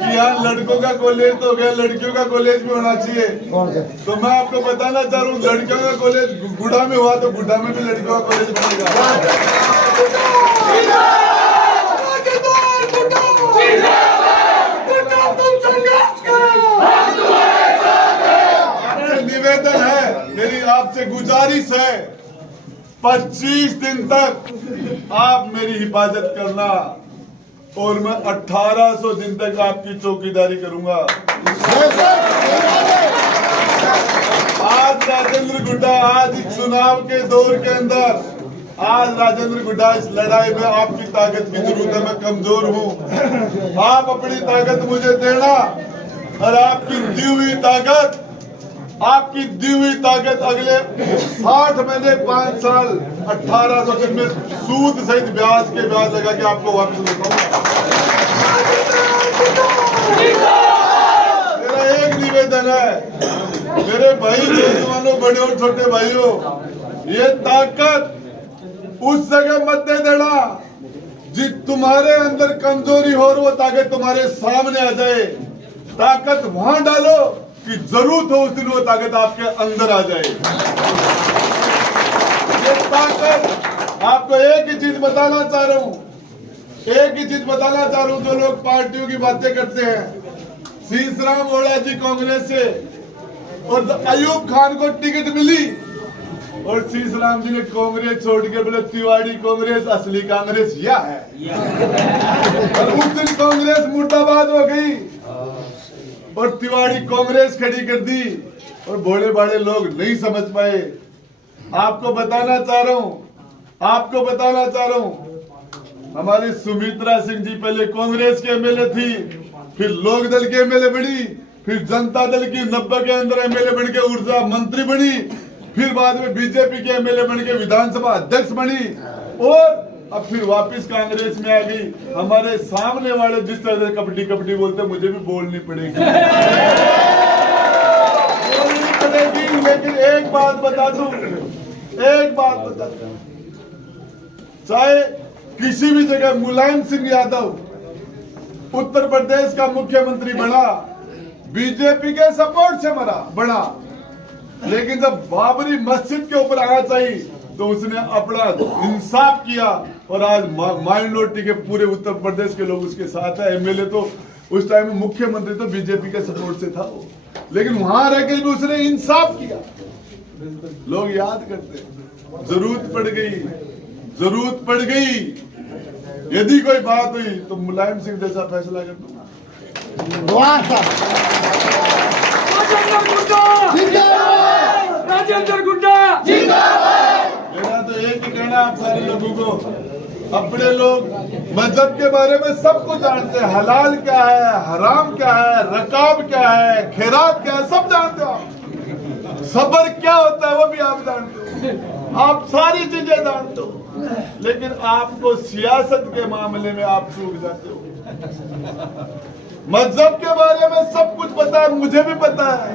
कि यहाँ लड़कों का कॉलेज तो हो गया, लड़कियों का कॉलेज भी होना चाहिए। तो मैं आपको बताना चाह रहा हूँ, लड़कियों का कॉलेज गुड़ा में हुआ तो गुड़ा में भी लड़कियों का कॉलेज बनेगा। आपसे निवेदन है, मेरी आपसे गुजारिश है, 25 दिन तक आप मेरी हिफाजत करना और मैं 1800 दिन तक आपकी चौकीदारी करूंगा। आज राजेंद्र गुड्डा, आज इस चुनाव के दौर के अंदर, आज राजेंद्र गुड्डा इस लड़ाई में आपकी ताकत की जरूरत है। मैं कमजोर हूं, आप अपनी ताकत मुझे देना और आपकी दी हुई ताकत अगले 60 महीने 5 साल 1800 दिन में सूद सहित ब्याज के ब्याज लगा के आपको वापस लौटाऊंगा। मेरा एक निवेदन है, मेरे भाई जवानों, बड़े और छोटे भाइयों, ये ताकत उस जगह मत दे देना जी तुम्हारे अंदर कमजोरी हो और वो ताकत तुम्हारे सामने आ जाए। ताकत वहां डालो कि जरूरत हो उस दिन वो ताकत आपके अंदर आ जाए। ये ताकत, आपको एक ही चीज बताना चाह रहा हूं, जो लोग पार्टियों की बातें करते हैं, सीसराम वोड़ा जी कांग्रेस से और अयूब खान को टिकट मिली और सीसराम जी ने कांग्रेस छोड़ के बोले तिवाड़ी कांग्रेस असली कांग्रेस यह है। और उस दिन कांग्रेस मुर्दाबाद हो गई और तिवाड़ी कांग्रेस खड़ी कर दी और भोले भाले लोग नहीं समझ पाए। आपको बताना चाह रहा हूं, हमारी सुमित्रा सिंह जी पहले कांग्रेस के एमएलए थी, फिर लोक दल के एमएलए बनी, फिर जनता दल की 90 के अंदर एमएलए बन के ऊर्जा मंत्री बनी, फिर बाद में बीजेपी के एमएलए बन के विधानसभा अध्यक्ष बनी और अब फिर वापस कांग्रेस में आ गई। हमारे सामने वाले जिस तरह से कबड्डी कबड्डी बोलते, मुझे भी बोलनी पड़ेगी। लेकिन एक बात बता दूं, चाहे किसी भी जगह मुलायम सिंह यादव उत्तर प्रदेश का मुख्यमंत्री बना, बीजेपी के सपोर्ट से बना, लेकिन जब बाबरी मस्जिद के ऊपर आंच आई तो उसने अपना इंसाफ किया और आज माइनॉरिटी के पूरे उत्तर प्रदेश के लोग उसके साथ है। एमएलए तो उस टाइम में मुख्यमंत्री तो बीजेपी के सपोर्ट से था वो, लेकिन वहां रह के भी उसने इंसाफ किया। लोग याद करते, जरूरत पड़ गई यदि कोई बात हुई तो मुलायम सिंह जैसा फैसला कर दूंगा। राजेंद्र गुड्डा मेरा तो एक ही कहना आप सारे लोगों को, अपने लोग मजहब के बारे में सब कुछ जानते हैं, हलाल क्या है, हराम क्या है, रकाब क्या है, खैरात क्या है, सब जानते हो आप। सबर क्या होता है वो भी आप जानते हो, आप सारी चीजें जानते हो, लेकिन आपको सियासत के मामले में आप चूक जाते हो। मजहब के बारे में सब कुछ पता है, मुझे भी पता है।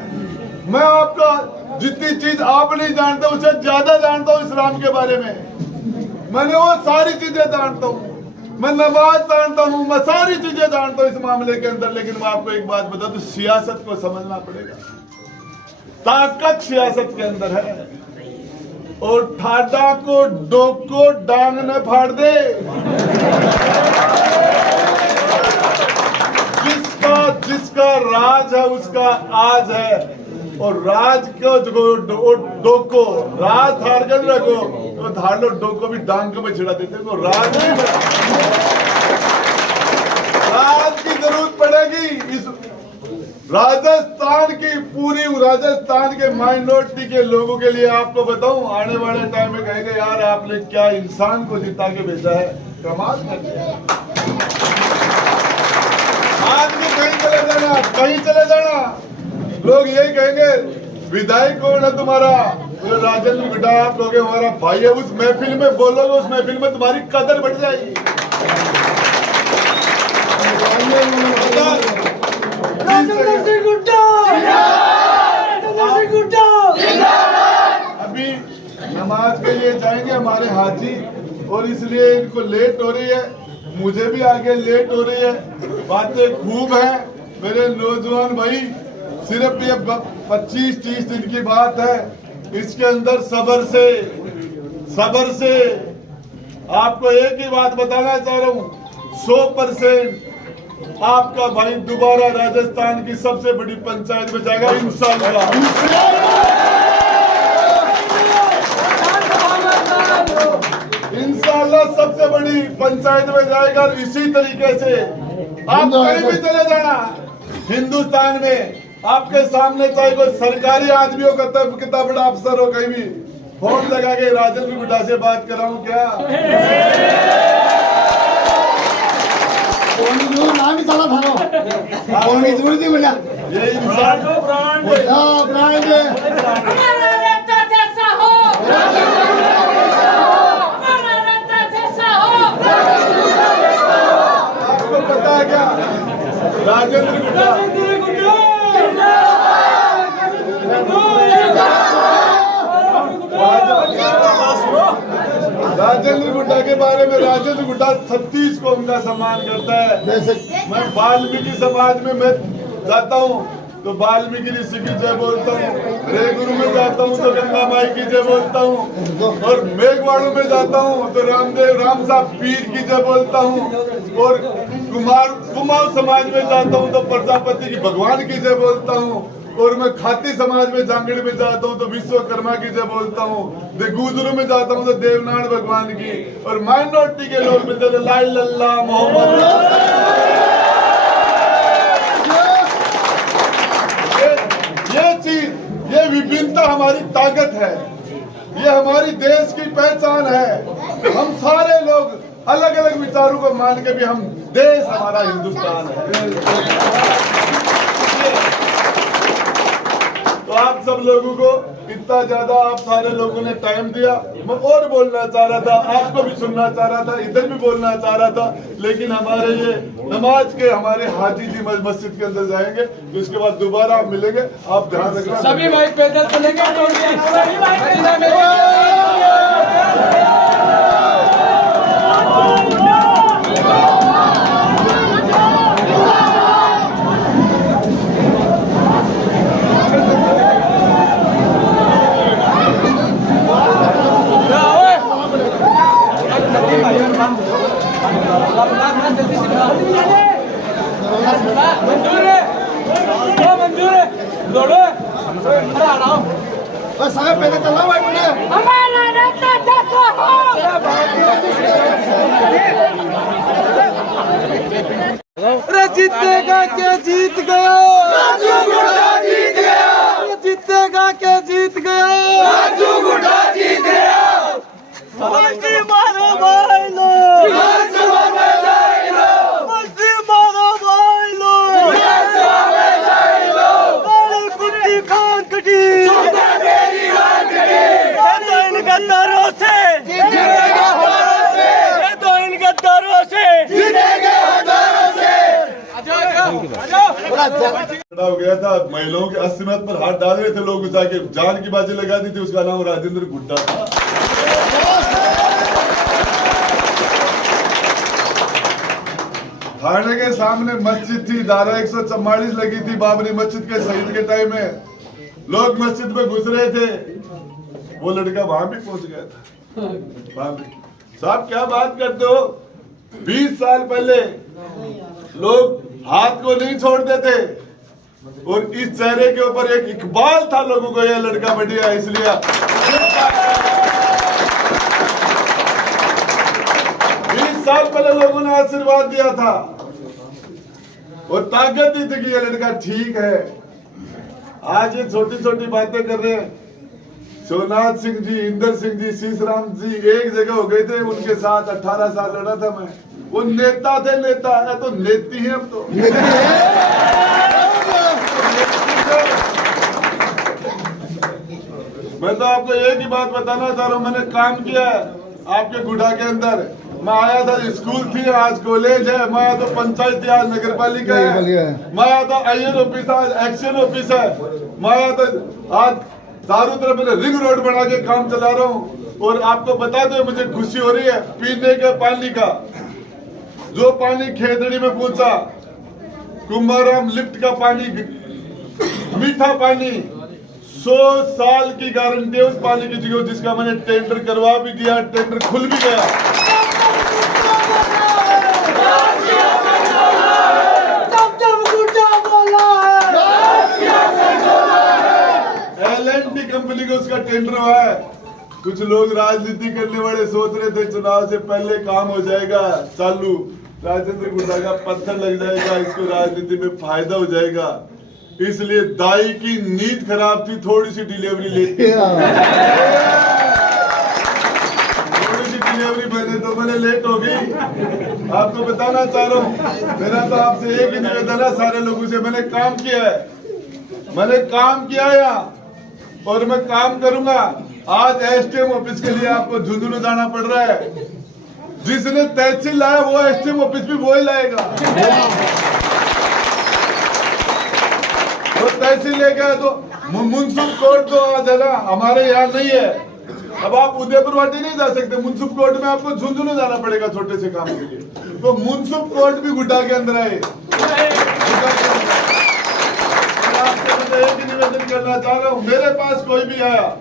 मैं आपका जितनी चीज आप नहीं जानते उससे ज्यादा जानता हूँ इस्लाम के बारे में। मैंने वो सारी चीजें जानता हूँ, मैं नमाज जानता हूँ, मैं सारी चीजें जानता हूँ इस मामले के अंदर। लेकिन मैं आपको एक बात बता दूं, सियासत को समझना पड़ेगा। ताकत सियासत के अंदर है और ठाडा को डोको डांग न फाड़ दे। जिसका राज है उसका आज है, और राज को डोको राज धार कर रखो तो धार लो, डोको भी डांग में छिड़ा देते तो राज की जरूरत पड़ेगी। इस राजस्थान की पूरी राजस्थान के माइनॉरिटी के लोगों के लिए आपको बताऊं, आने वाले टाइम में कहेंगे यार आपने क्या इंसान को जिता के भेजा है, कमाल कर दिया। आज भी कहीं चले जाना लोग यही कहेंगे विधायक कौन है तुम्हारा, तो राजेंद्र गुड्डा आप लोग हमारा भाई है। उस महफिल में बोलोगे, उस महफिल में तुम्हारी कदर बढ़ जाएगी। अभी नमाज के लिए जाएंगे हमारे हाजी, और इसलिए इनको लेट हो रही है, मुझे भी आगे लेट हो रही है। बातें खूब है, मेरे नौजवान भाई, सिर्फ ये 25-30 दिन की बात है। इसके अंदर सबर से आपको एक ही बात बताना चाह रहा हूँ, 100% आपका भाई दोबारा राजस्थान की सबसे बड़ी पंचायत में जाएगा इंशाल्लाह। इंशाल्लाह सबसे बड़ी पंचायत में जाएगा। और इसी तरीके से आप कहीं भी चले जाना हिंदुस्तान में, आपके सामने चाहे कोई सरकारी आदमी हो, कितना बड़ा अफसर हो, कहीं भी फोन लगा के राजेंद्र गुड्डा से बात कराऊं क्या? नाम ही चला था की जरूरत ही बोला ये इंसान ब्रांड आपको पता है क्या? राजेंद्र गुड्डा के बारे में, राजेंद्र गुड्डा 36 कौम का सम्मान करता है। मैं वाल्मीकि समाज में मैं जाता हूँ तो वाल्मीकि ऋषि की जय बोलता हूँ, रेगुरु में जाता हूँ तो गंगा माई की जय बोलता हूँ, और मेघवाड़ों में जाता हूँ तो राम साहब पीर की जय बोलता हूँ, और कुमार समाज में जाता हूँ तो प्रजापति की भगवान की जय बोलता हूँ, और मैं खाती समाज में जांगड़ में जाता हूँ तो विश्वकर्मा की जय बोलता हूँ, गुजरों में जाता हूँ तो देवनारायण भगवान की, और माइनॉरिटी के लोग मिलते थे ला इलाहा इल्लल्लाह मोहम्मद। ये चीज, ये विभिन्नता हमारी ताकत है, ये हमारी देश की पहचान है। हम सारे लोग अलग अलग विचारों को मान के भी हम देश हमारा हिंदुस्तान है। तो आप सब लोगों को इतना ज्यादा आप सारे लोगों ने टाइम दिया। मैं और बोलना चाह रहा था, आपको भी सुनना चाह रहा था, इधर भी बोलना चाह रहा था, लेकिन हमारे ये नमाज के हमारे हाजी जी मस्जिद के अंदर जाएंगे, तो इसके बाद दोबारा आप मिलेंगे। आप ध्यान रखना। सभी भाई पैदल चलेंगे। मंजूर है दौड़ो साहब पहले चला भाई बोले हमारा नेता देखो अरे जीतेगा क्या जीत गया, राजू गुड्डा जीत गया, जीतेगा क्या जीत गया, राजू गुड्डा जीत गया। मंत्री मारो भाई लो, विधानसभा में जाए लो, मंत्री मारो भाई लो, विधानसभा में जाए लो, काली कुत्ती खान कटी, सुबह मेरी रात कटी, ये तो इन गद्दारों से जीतेगा, ये तो इन गद्दारों से जीतेगा, हजारों से। खड़ा हो गया था, महिलाओं के अस्मियत पर हाथ डाल रहे थे लोग, जाके जान की बाजी लगा दी थी। उसका नाम राजेंद्र गुड्डा था। थाने के सामने मस्जिद थी, धारा 144 लगी थी बाबरी मस्जिद के शहीद के टाइम में। लोग मस्जिद में घुस रहे थे, वो लड़का वहां भी पहुंच गया था। वहां भी साहब क्या बात करते हो, 20 साल पहले लोग हाथ को नहीं छोड़ते थे, और इस चेहरे के ऊपर एक इकबाल था लोगों को, यह लड़का बढ़िया इसलिए 20 साल पहले लोगों ने आशीर्वाद दिया था और ताकत दी थी कि ये लड़का ठीक है। आज ये छोटी छोटी बातें कर रहे हैं। सोमनाथ सिंह जी, इंदर सिंह जी, शीशराम जी एक जगह हो गए थे, उनके साथ 18 साल लड़ा था मैं। वो नेता थे, नेता है तो नेती है अब तो। मैं तो आपको एक ही बात बताना चाह रहा हूँ, मैंने काम किया है आपके गुड्डा के अंदर। मैं आया था, स्कूल थी, आज कॉलेज है। मैं आया तो पंचायत थी, आज नगर पालिका है। मैं आया था आईएन ऑफिस, आज एक्शन ऑफिस है। मैं आया तो आज चारों तरफ मैंने रिंग रोड बना के काम चला रहा हूँ। और आपको बता दो, मुझे खुशी हो रही है पीने के पानी का। जो पानी खेतड़ी में पहुंचा, कुंभाराम लिफ्ट का पानी, मीठा पानी, 100 साल की गारंटी है उस पानी की जगह, जिसका मैंने टेंडर करवा भी दिया, टेंडर खुल भी गया। LNT कंपनी को उसका टेंडर हुआ है। कुछ लोग राजनीति करने वाले सोच रहे थे चुनाव से पहले काम हो जाएगा चालू, राजेंद्र गुड्डा का पत्थर लग जाएगा, इसको राजनीति में फायदा हो जाएगा, इसलिए दाई की नींद खराब थी, थोड़ी सी डिलीवरी लेती, थोड़ी सी डिलीवरी मैंने तो मैंने लेट हो गई। आपको बताना चाह रहा हूँ, मेरा तो आपसे एक ही निवेदन है, सारे लोगों से, मैंने काम किया है, मैंने काम किया है और मैं काम करूंगा। आज एसटीएम ऑफिस के लिए आपको झुंझुनू जाना पड़ रहा है, जिसने तहसील लाया वो एसटीएम ऑफिस भी वो ही लाएगा। वो तहसील ले गया तो मुंसिफ कोर्ट तो आज है ना, हमारे यहाँ नहीं है। अब आप उदयपुर वाटी नहीं जा सकते, मुंसिफ कोर्ट में आपको झुंझुनू जाना पड़ेगा छोटे से काम के लिए। तो मुंसिफ कोर्ट भी गुड्डा के अंदर आए। आपसे मैं एक ही निवेदन करना चाह रहा हूँ, मेरे पास कोई भी आया,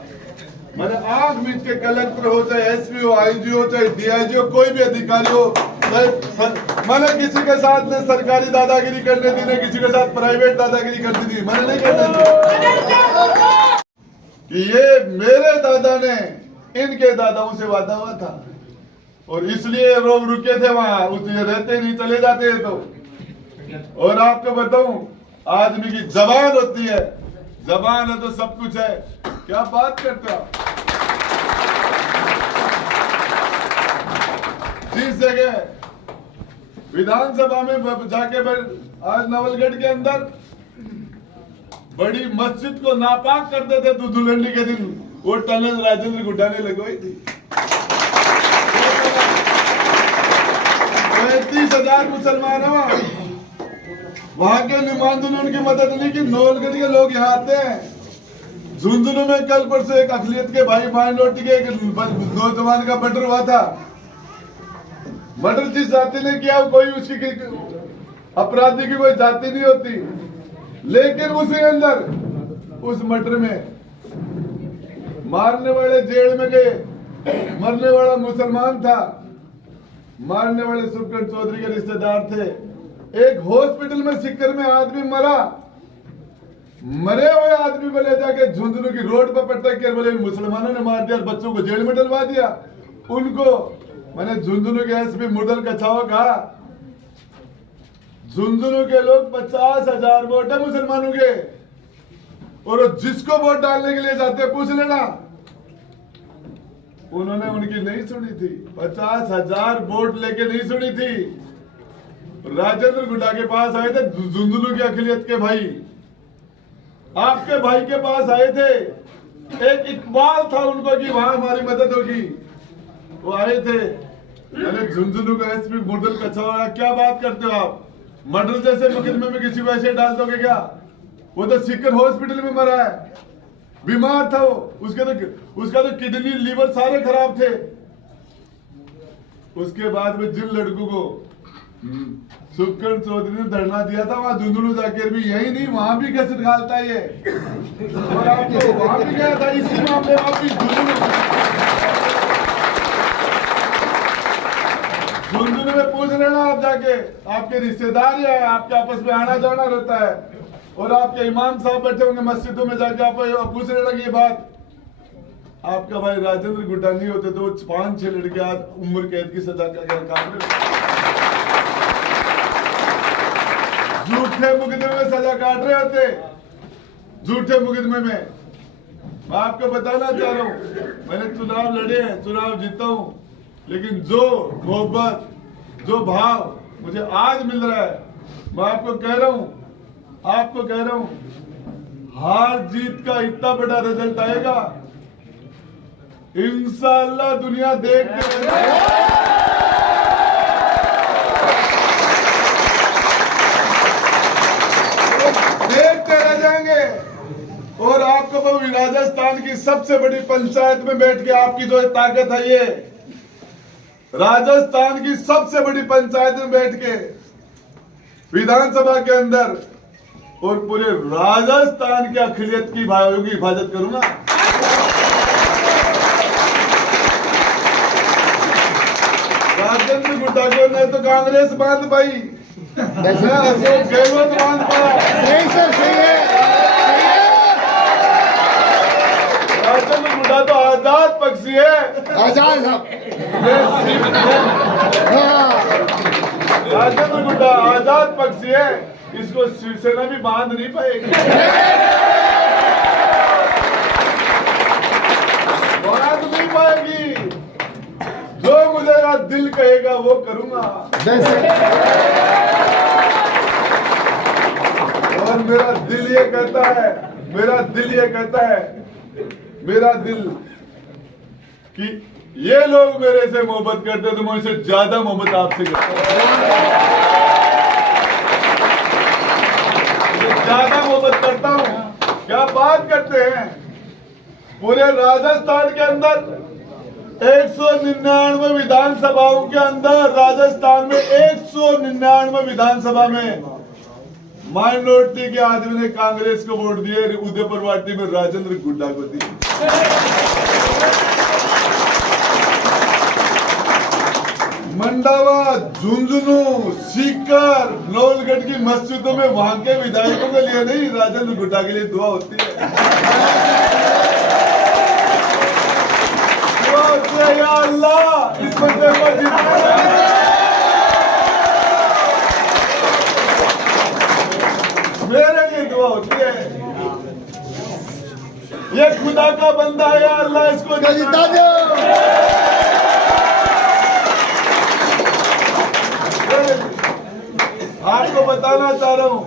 मैंने आंख मीच के, कलेक्टर हो चाहे एसपी हो, आईजी हो चाहे डीआईजी हो, कोई भी अधिकारी हो, मैंने किसी के साथ ने सरकारी दादागिरी करने दी, ने किसी के साथ प्राइवेट दादागिरी करने दी, मैंने नहीं करने दी। कि ये मेरे दादा ने इनके दादाओं से वादा हुआ था और इसलिए लोग रुके थे वहां, उसलिए रहते नहीं, चले जाते हैं तो। और आपको बताऊं, आदमी की जबान होती है, जबान है तो सब कुछ है। क्या बात करते हो आप? जिस जगह विधानसभा में जाके आज नवलगढ़ के अंदर बड़ी मस्जिद को नापाक करते थे तो दुल्हनी के दिन वो टनल राजेंद्र गुड्डा ने लगवाई थी। 35,000 मुसलमान है वहां के नुमाइंदों ने उनकी मदद नहीं की। नवलगढ़ के लोग यहाँ आते हैं। झुंझुनू में कल परसों एक अखिलियत के भाई माइनॉरिटी के एक नौजवान का मर्डर हुआ था। मर्डर जिस जाति ने किया कोई उसकी अपराधी की कोई जाति नहीं होती, लेकिन उसके अंदर उस मर्डर में मारने वाले जेल में गए, मरने वाला मुसलमान था, मारने वाले सुखकर चौधरी के रिश्तेदार थे। एक हॉस्पिटल में सिक्कर में आदमी मरा, मरे हुए आदमी को ले जाके झुंझुनू की रोड पर पटक कर बोले मुसलमानों ने मार दिया और बच्चों को जेल में डलवा दिया। उनको मैंने झुंझुनू के एसपी मुडल कछावा कहा, झुंझुनू के लोग 50,000 वोट है मुसलमानों के, और जिसको वोट डालने के लिए जाते पूछ लेना। उन्होंने उनकी नहीं सुनी थी, 50,000 वोट लेके नहीं सुनी थी। राजेंद्र गुड्डा के पास आए थे झुंझुनू के अखिलियत के भाई, आपके भाई के पास आए थे। एक इकबाल था उनको कि वहां हमारी मदद होगी, वो आए थे। मैंने झुंझुनू का एसपी मुडल कछावा, क्या बात करते हो आप, मर्डर जैसे मुकदमे में किसी को ऐसे डाल दोगे क्या? वो तो सिक्कर हॉस्पिटल में मरा है, बीमार था वो, उसका तो किडनी लीवर सारे खराब थे। उसके बाद में जिन लड़कों को सुखकर चौधरी ने धरना दिया था वहां झुंझुनू जाकर भी यही नहीं वहां भी कैसे डालता है ये, और आपको वहां भी गया था इसी मामले में भी झुंझुनू में पूछ लेना आप जाके, आपके रिश्तेदार है, आपके आपस में आना जाना रहता है, और आपके इमाम साहब बैठे होंगे मस्जिदों में जाके, आप पूछ लेना कि ये बात आपका भाई राजेंद्र गुड्डा नहीं होते तो 5-6 लड़के आज उम्र कैद की सजा का काम झूठे मुकदमे में सजा काट रहे होते, झूठे मुकदमे में। मैं आपको बताना चाह रहा हूँ, मैंने चुनाव लड़े हैं, चुनाव जीता हूँ, लेकिन जो मोहब्बत, जो भाव मुझे आज मिल रहा है, मैं आपको कह रहा हूँ, हार जीत का इतना बड़ा रिजल्ट आएगा, इंशाअल्लाह दुनिया देख देखते रह जाएंगे। और आपको वो राजस्थान की सबसे बड़ी पंचायत में बैठ के आपकी जो ताकत है, ये राजस्थान की सबसे बड़ी पंचायत में बैठ के विधानसभा के अंदर और पूरे राजस्थान के अखिलियत की भाइयों की हिफाजत करूंगा। राजेंद्र गुड्डा को नहीं तो कांग्रेस बांध पाई, अशोक गहलोत बांध पाया। सही सर, सही है। राजेंद्र गुड्डा तो आजाद पक्षी है। आजाद साहब। राजेंद्र गुड्डा आजाद पक्षी है, इसको शिवसेना भी बांध नहीं पाएगी, बांध नहीं पाएगी। जो मुझे दिल कहेगा वो करूंगा। और मेरा दिल ये कहता है, मेरा दिल ये कहता है, मेरा दिल कि ये लोग मेरे से मोहब्बत करते हैं तो मैं उनसे ज्यादा मोहब्बत आपसे करता हूं, ज्यादा मोहब्बत करता हूं। क्या बात करते हैं, पूरे राजस्थान के अंदर 199 विधानसभाओं के अंदर, राजस्थान में 199 विधानसभा में माइनॉरिटी के आदमी ने कांग्रेस को वोट दिए, उदयपुर वाटी में राजेंद्र गुड्डा को दिए। मंडावा, झुंझुनू, सीकर, नवलगढ़ की मस्जिदों में वहां के विधायकों के लिए नहीं, राजेंद्र गुड्डा के लिए दुआ होती है। दुआ होती है, या अल्लाह इस बंदे को जितना मेरे लिए दुआ होती है। ये खुदा का बंदा है, या अल्लाह इसको जिता दो। आपको बताना चाह रहा हूं,